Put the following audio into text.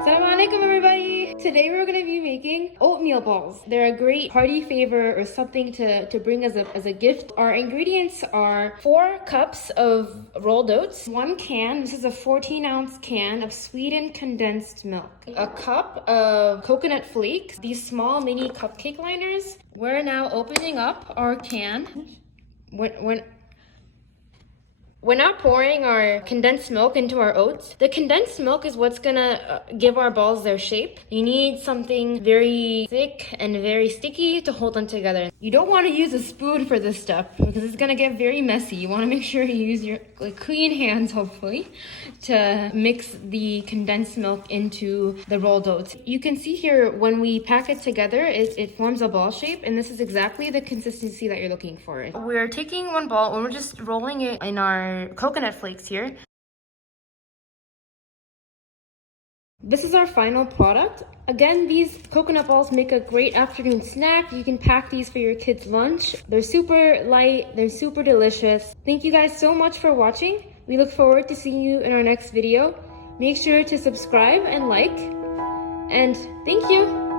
Assalamu alaikum everybody! Today we're going to be making oatmeal balls. They're a great party favor or something to bring as a gift. Our ingredients are 4 cups of rolled oats, 1 can, this is a 14-ounce can of sweetened condensed milk, a cup of coconut flakes, these small mini cupcake liners. We're now opening up our can. We're now pouring our condensed milk into our oats. The condensed milk is what's gonna give our balls their shape. You need something very thick and very sticky to hold them together. You don't want to use a spoon for this step because it's gonna get very messy. You want to make sure you use your clean hands, hopefully, to mix the condensed milk into the rolled oats. You can see here when we pack it together, it forms a ball shape, and this is exactly the consistency that you're looking for. We're taking one ball and we're just rolling it in our coconut flakes here. This is our final product. Again, these coconut balls make a great afternoon snack. You can pack these for your kids' lunch. They're super light, they're super delicious. Thank you guys so much for watching. We look forward to seeing you in our next video. Make sure to subscribe and like, and thank you.